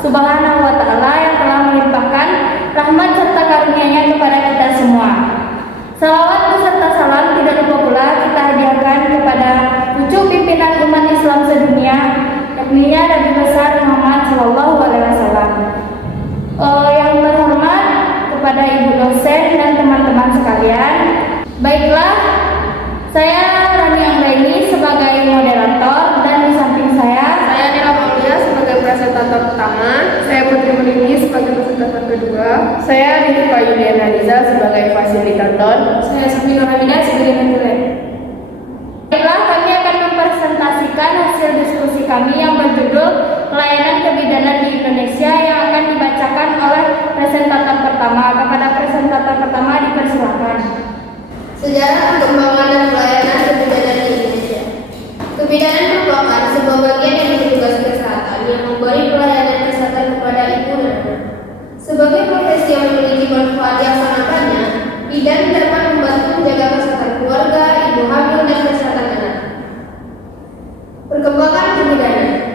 Subhanahu wa Ta'ala yang telah melimpahkan rahmat serta karunia-Nya kepada kita semua. Salawat beserta salam tidak lupa pula kita hadiahkan kepada pucuk pimpinan umat Islam sedunia, yakni Nabi besar Muhammad Shallallahu Alaihi Wasallam. Yang terhormat kepada ibu dosen dan teman-teman sekalian, baiklah, saya Rani Anggraini sebagai moderator dan di samping saya Nila Maulia sebagai presentator pertama, saya Putri Melini sebagai presentator kedua, saya Rizka Yuliana Riza sebagai fasilitator, saya Sofi Nurhamidah sebagai menteri. Baiklah, kami akan mempresentasikan hasil diskusi kami yang berjudul Pelayanan Kebidanan di Indonesia yang akan dibacakan oleh presentator pertama. Kepada presentator pertama dipersilakan. Sejarah perkembangan dan pelayanan kebidanan di Indonesia. Kebidanan merupakan sebuah bagian dari petugas kesehatan yang memberi pelayanan kesehatan kepada ibu dan anak. Sebagai profesi yang memiliki manfaat yang sangat banyak, bidan dapat membantu menjaga kesehatan keluarga, ibu hamil, dan kesehatan anak. Perkembangan kebidanan.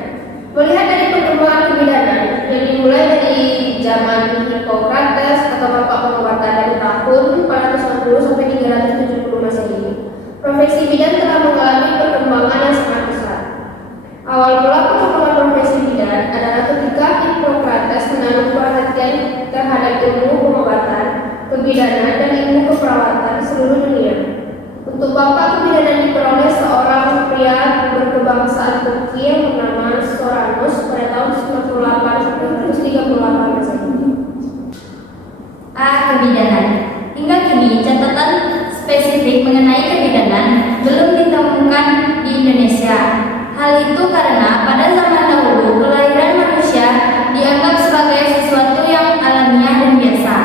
Melihat dari perkembangan kebidanan yang dimulai dari zaman Hippocrates atau bapak pengobatan dari tahun 460 sampai 370 Masehi, profesi bidan telah mengalami perkembangan yang sangat besar. Awal mula perkembangan profesi bidan adalah ketika Hippocrates menaruh perhatian terhadap ilmu pengobatan, kebidanan, dan ilmu keperawatan seluruh dunia. Untuk bapak kebidanan diperoleh seorang pria berkebangsaan Turki yang bernama Soranus pada tahun 98-138 Masehi. A. Kebidanan. Hingga kini catatan spesifik mengenai kebidanan belum ditemukan di Indonesia. Hal itu karena pada zaman dahulu kelahiran manusia dianggap sebagai sesuatu yang alamiah dan biasa.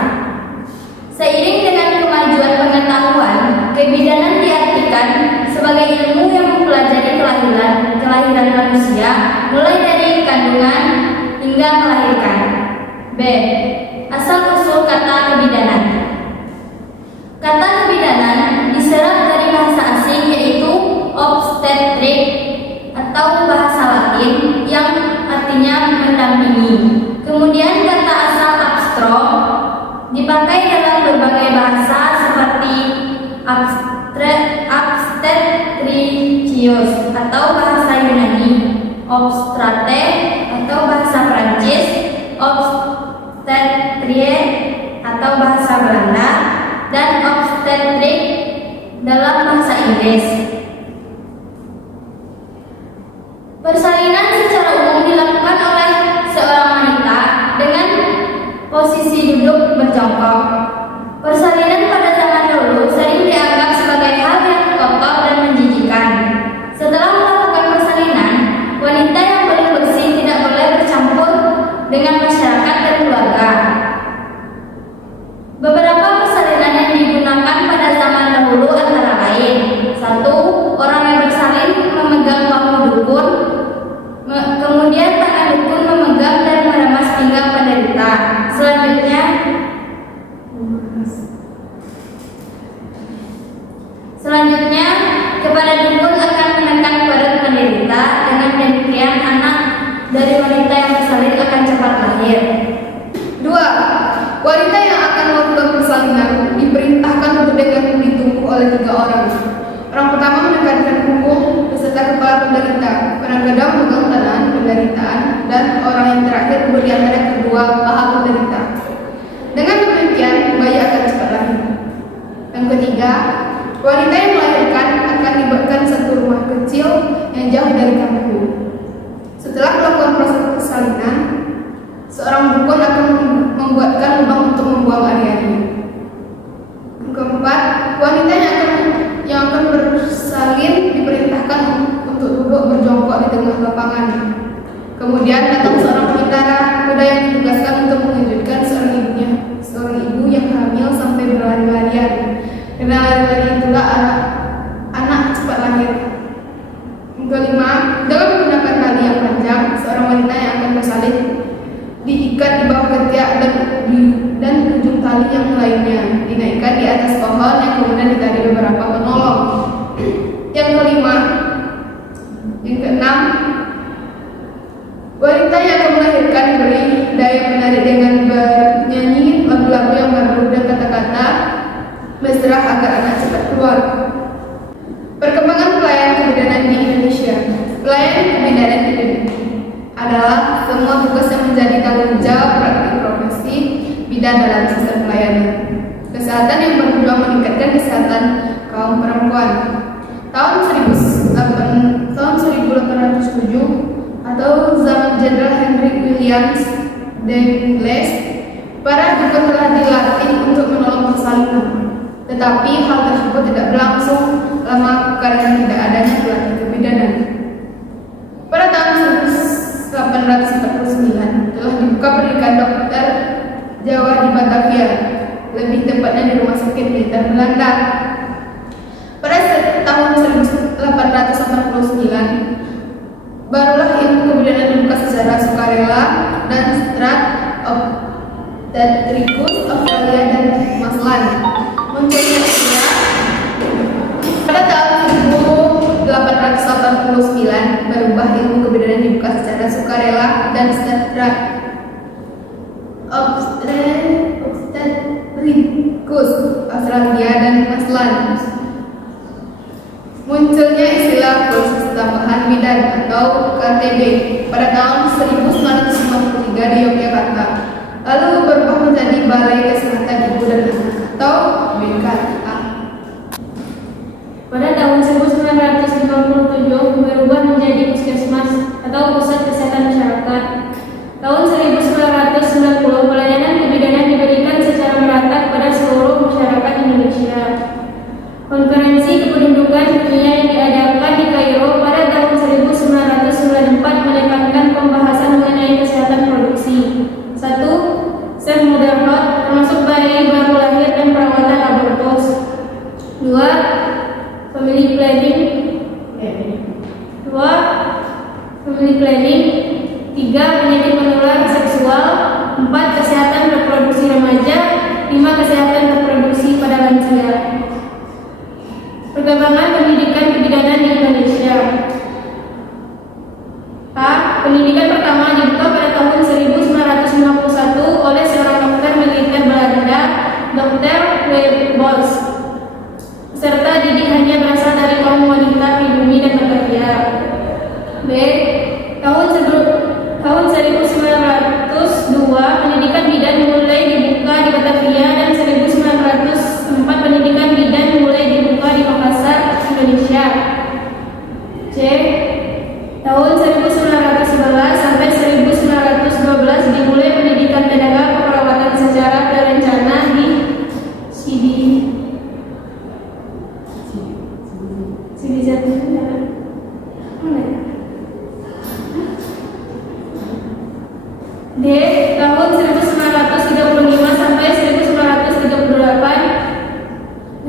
Seiring dengan kemajuan pengetahuan, kebidanan diartikan sebagai ilmu yang mempelajari kelahiran manusia mulai dari kandungan hingga melahirkan. B. Asal-usul kata kebidanan. Kata kebidanan diserap dari bahasa asing yaitu obstetrik atau bahasa Latin yang artinya mendampingi. Kemudian kata asal abstro dipakai dalam berbagai bahasa seperti obstetricius atau bahasa Yunani, obstrate atau bahasa Prancis, obstetrie atau bahasa Belanda, dan obstetrik dalam bahasa Inggris. Persalinan secara umum dilakukan oleh seorang wanita dengan posisi duduk berjongkok. Persalinan pada zaman dahulu sering dianggap sebagai hal yang kotor dan menjijikan. Setelah melakukan persalinan, wanita yang belum bersih tidak boleh bercampur dengan masyarakat dan keluarga. Beberapa persalinan yang digunakan pada zaman dahulu antara lain: 1. Orang yang bersalin memegang bahu dukun, kemudian tangan dukun memegang dan meremas pinggang penderita. Selanjutnya, kepada dukun akan menekan perut penderita. Dengan demikian, anak dari wanita yang bersalin akan cepat lahir. 2. Wanita yang akan melakukan persalinan diperintahkan untuk ditunggu oleh 3 orang. Orang pertama menekankan punggung beserta kepala penderita, orang kedua memegang tangan penderitaan, dan orang yang terakhir duduk di antara kedua paha penderita. Dengan demikian, bayi akan cepat lahir. Yang ketiga, wanita yang melahirkan akan dibuatkan satu rumah kecil yang jauh dari kampung. Setelah melakukan proses persalinan, seorang dukun akan membuatkan lubang untuk membuang ari-ari. Yang keempat, wanita yang akan bersalin diperintahkan untuk duduk berjongkok di tengah lapangan. Kemudian datang seorang penitara kuda yang ditugaskan untuk mengejutkan seorang ibu yang hamil sampai berlari-larian. Karena lari-lari itulah anak cepat lahir. Yang kelima, dengan menggunakan tali yang panjang, seorang wanita yang akan bersalin diikat di bawah ketiak dan ujung tali yang lainnya dinaikkan di atas pohon yang kemudian ditarik beberapa penolong. Yang kelima, yang keenam, wanita agar anak cepat keluar. Perkembangan pelayanan kebidanan di Indonesia. Pelayanan kebidanan di Indonesia adalah semua tugas yang menjadi tanggung jawab praktik profesi bidan dalam sistem pelayanan kesehatan yang bertujuan meningkatkan kesehatan kaum perempuan. Tahun 1807 atau zaman Jenderal Henry Williams Douglas, para dukun telah dilatih untuk menolong persalinan. Tetapi hal tersebut tidak berlangsung lama karena tidak adanya pelatih kebidanan. Pada tahun 1849 telah dibuka pendidikan dokter Jawa di Batavia, lebih tepatnya di Rumah Sakit Militer Belanda. Pada tahun 1889 barulah ilmu kebidanan dibuka secara sukarela dan Strat Obstetricus Australia dan Maslan. Munculnya istilah pada tahun 1889 berubah ilmu kebidanan dibuka secara sukarela dan Strat Obstetricus Australia dan Maslan. Munculnya istilah kursus tambahan bidan atau KTB pada tahun 1953 di Yogyakarta, lalu berubah menjadi Balai Kesehatan Ibu dan Anak atau BKIA. Pada tahun 1957 berubah menjadi Puskesmas atau Pusat Kesehatan Masyarakat. Tahun 1990 pelayanan kebidanan diberikan secara merata kepada seluruh masyarakat Indonesia. Konferensi kependudukan dunia yang diadakan di Kairo pada tahun 1994 menekankan pembahasan mengenai kesehatan reproduksi. 1. Safe motherhood, termasuk bayi baru lahir dan perawatan abortus. 2. Family planning. 3. Penyakit menular seksual. 4. Kesehatan reproduksi remaja. 5. Kesehatan reproduksi pada lansia. Perkembangan pendidikan kebidanan di Indonesia. A. Pendidikan pertama dibuka pada tahun 1951 oleh seorang dokter militer Belanda, Dr. Webers. Peserta didik hanya berasal dari kaum wanita pribumi dan Batavia. B. Tahun 1902 pendidikan bidan mulai dibuka di Batavia dan 1904 pendidikan bidan mulai dibuka di Makassar, Indonesia. C. Tahun 1911 sampai 1912 dimulai pendidikan tenaga keperawatan secara terencana di D. Tahun 1935 sampai 1938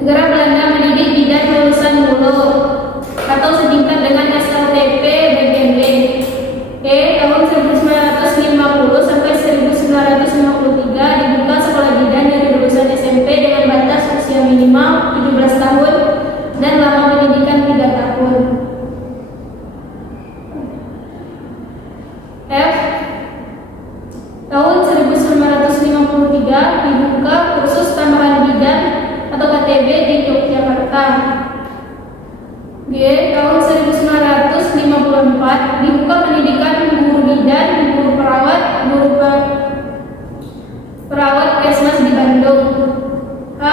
negara Belanda mendidik bidan lulusan dulu atau setingkat dengan SLTP BGB. E. Tahun 1950 sampai 1953 dibuka sekolah bidan dari lulusan SMP dengan batas usia minimal 17 tahun dan lama pendidikan 3 tahun. F. Tahun 1953 dibuka kursus tambahan bidan atau KTB di Yogyakarta. G. Tahun 1954 dibuka pendidikan guru bidan, guru perawat Kesmas di Bandung. H.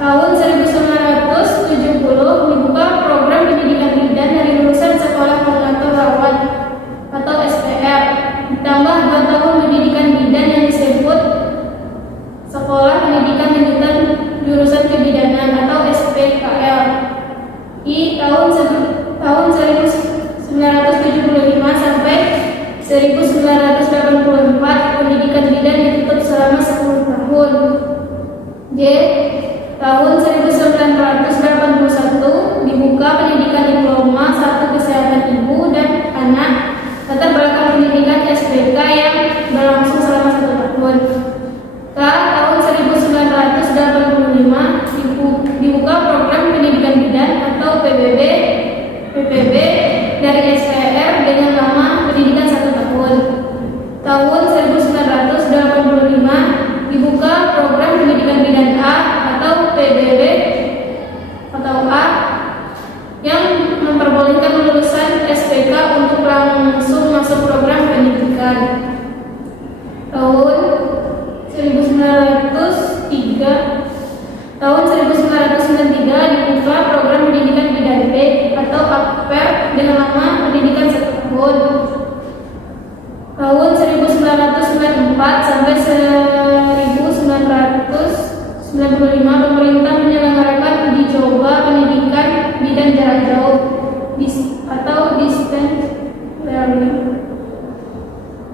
Tahun 1970 dibuka program pendidikan bidan dari lulusan Sekolah Koordinator Rawat atau SPR, ditambah 2 tahun pendidikan bidan yang disebut Sekolah Pendidikan Lanjutan Jurusan Kebidanan atau SPKL. I. Tahun 1975 sampai 1984 pendidikan bidan ditutup selama 10 tahun. J. Tahun 1981 dibuka pendidikan diploma 1 kesehatan ibu dan anak latar belakang pendidikan SPK yang berlangsung selama 1 tahun. K. Tahun 1985 dibuka program pendidikan bidan atau PPB dari SPR dengan nama pendidikan 1 tahun. Tahun 1985 dibuka program pendidikan bidan A atau PBB sampai 1995 pemerintah menyelenggarakan uji coba pendidikan bidang jarak jauh atau distance learning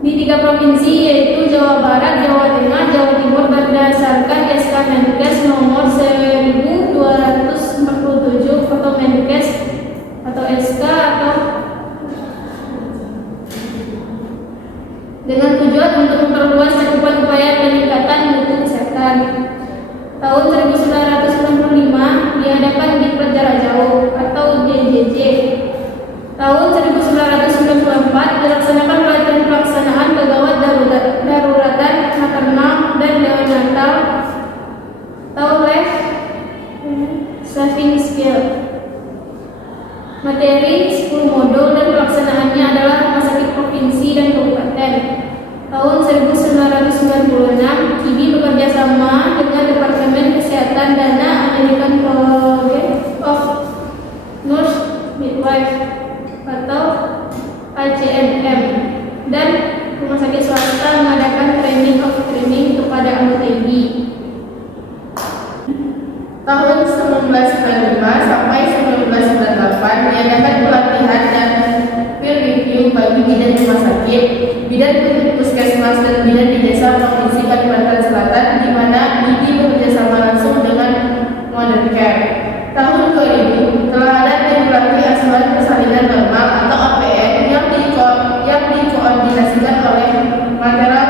di 3 provinsi yaitu Jawa Barat, Jawa Tengah, Jawa Timur berdasarkan SK Menkes nomor 1247 atau Menkes atau SK atau dengan tujuan untuk memperluas cakupan upaya peningkatan mutu kesehatan. Tahun 1995 diadakan Diklat Jarak Jauh atau DJJ. Tahun 1994 dilaksanakan pelaksanaan pegawai daruratan maternal dan neonatal atau life saving skill. Materi 10 modul dan pelaksanaannya adalah rumah sakit provinsi dan kabupaten. Tahun 1996 KIBI bekerja sama dengan Departemen Kesehatan Dana American College of Nurse Midwife atau ACNM dan rumah sakit swasta mengadakan training kepada anggota KIBI. Tahun 1995 sampai 1998 diadakan pelatihan dan peer review bagi bidan rumah sakit, bidan puskesmas dan bidan di desa Provinsi Kalimantan Selatan, di mana IDI bekerjasama langsung dengan Modern Care. Tahun 2000 telah ada tim pelatih asuhan persalinan normal atau APN yang dikoordinasikan oleh Maternal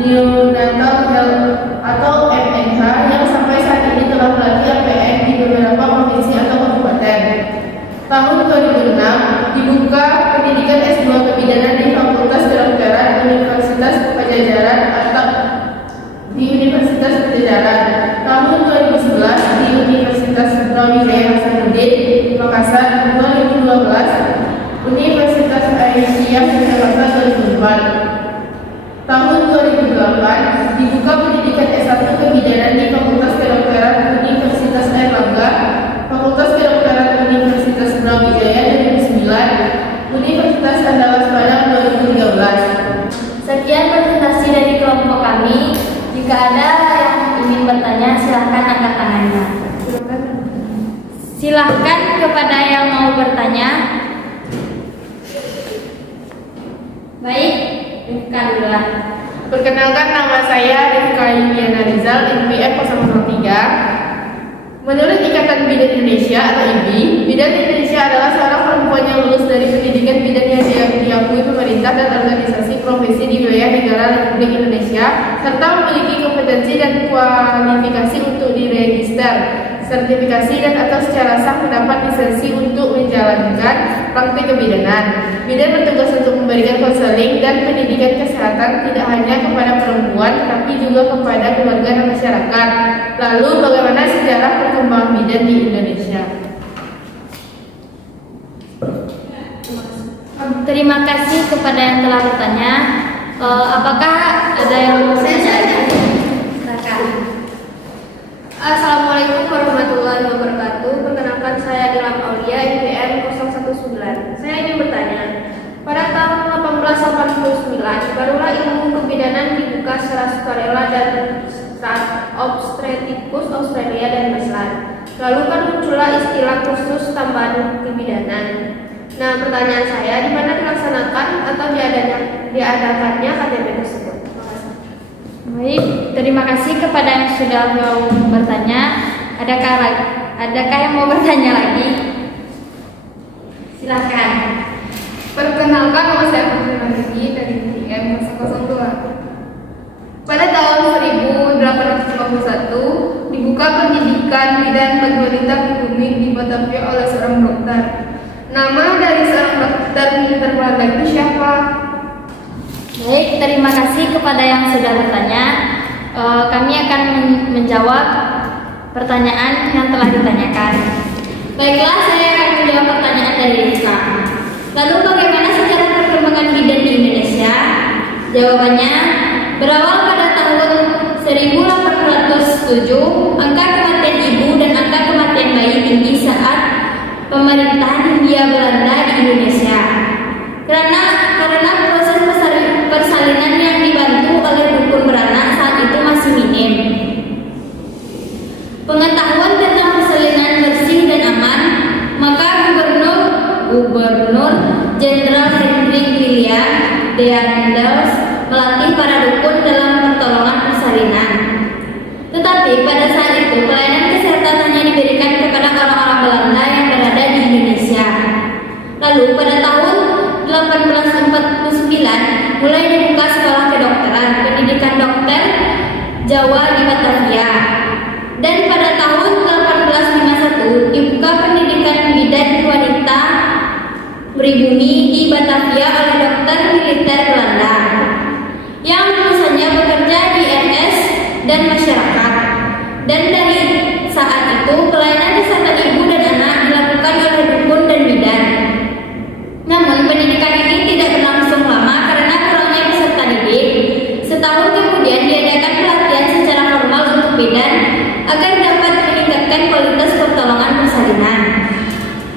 Neonatal Health atau MNH yang sampai saat ini telah melatih APN di beberapa provinsi atau kabupaten. Tahun 2006 dibuka pendidikan S2 kebidanan di Fakultas Kedokteran Universitas Pajajaran atau di Universitas Pajajaran. Tahun 2011 di Universitas Brawijaya Hasanuddin Makassar. 2012 Universitas Aisyah Jakarta 2004. Tahun 2008 dibuka pendidikan S1 kebidanan di Fakultas Kedokteran Universitas Airlangga, Fakultas Kedokteran Universitas Brawijaya 2009, Universitas Andalas Padang 2013. Sekian presentasi dari kelompok kami. Jika ada yang ingin bertanya, silahkan angkat tangannya. Silahkan kepada yang mau bertanya. Baik, bukan dulu lah. Perkenalkan, nama saya Rifka Yuliana Rizal, NPM 003. Menurut Ikatan Bidan Indonesia atau IBI, bidan Indonesia adalah seorang perempuan yang lulus dari pendidikan bidan yang diakui pemerintah dan organisasi profesi di wilayah negara Republik Indonesia, serta memiliki kompetensi dan kualifikasi untuk diregister, sertifikasi dan atau secara sah mendapat lisensi untuk menjalankan praktik kebidanan. Bidan bertugas untuk memberikan konseling dan pendidikan kesehatan tidak hanya kepada perempuan, tapi juga kepada keluarga dan masyarakat. Lalu, bagaimana sejarah perkembangan bidan di Indonesia? Terima kasih kepada yang telah bertanya. Apakah ada yang mau bertanya? Silakan. Assalamualaikum warahmatullahi wabarakatuh. Perkenalkan, saya Dilan Aulia, IPN 019. Saya ingin bertanya, pada tahun 1889 barulah ilmu kebidanan dibuka secara sukarela dan obstetrikus Australia dan Queensland. Lalu kan muncullah istilah kursus tambahan kebidanan. Nah, pertanyaan saya, di mana dilaksanakan atau diadakannya KTP tersebut? Terima kasih. Baik, terima kasih kepada yang sudah mau bertanya. Adakah yang mau bertanya lagi? Silakan. Perkenalkan, nama saya Putri Maniki dari IPN 002. Pada tahun 1851 dibuka pendidikan bidan bagi wanita pribumi di Batavia oleh seorang dokter. Nama dari seorang dokter terpelajar itu siapa? Baik, terima kasih kepada yang sudah bertanya. Kami akan menjawab pertanyaan yang telah ditanyakan. Baiklah, saya akan menjawab pertanyaan dari Rizka. Lalu bagaimana sejarah perkembangan bidan di Indonesia? Jawabannya, berawal pada tahun 1807, angka kematian ibu dan angka kematian bayi tinggi saat pemerintahan Hindia Belanda di Indonesia. Karena proses persalinan yang Deandels melatih para dukun dalam pertolongan persalinan. Tetapi pada saat itu pelayanan kesehatan hanya diberikan kepada orang-orang Belanda yang berada di Indonesia. Lalu pada tahun 1849 mulai dibuka sekolah kedokteran pendidikan dokter Jawa di Batavia. Dan pada tahun 1851 dibuka pendidikan bidan wanita pribumi di Batavia oleh dokter militer Belanda yang lulusannya bekerja di MS dan masyarakat. Dan dari saat itu pelayanan kesehatan ibu dan anak dilakukan oleh dukun dan bidan. Namun pendidikan ini tidak berlangsung lama karena kurangnya peserta didik. Setahun kemudian diadakan pelatihan secara formal untuk bidan agar dapat meningkatkan kualitas pertolongan persalinan.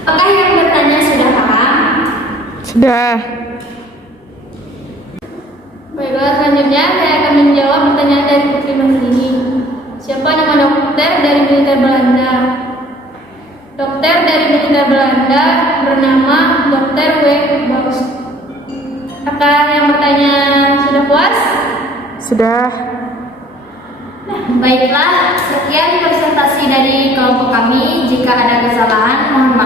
Apakah yang bertanya sudah paham? Sudah. Baiklah, selanjutnya saya akan menjawab pertanyaan dari Putri Mahyini. Siapa nama dokter dari militer Belanda? Dokter dari militer Belanda bernama Dr. W. Baus. Apakah yang bertanya sudah puas? Sudah. Baiklah, sekian presentasi dari kelompok kami. Jika ada kesalahan, mohon maaf.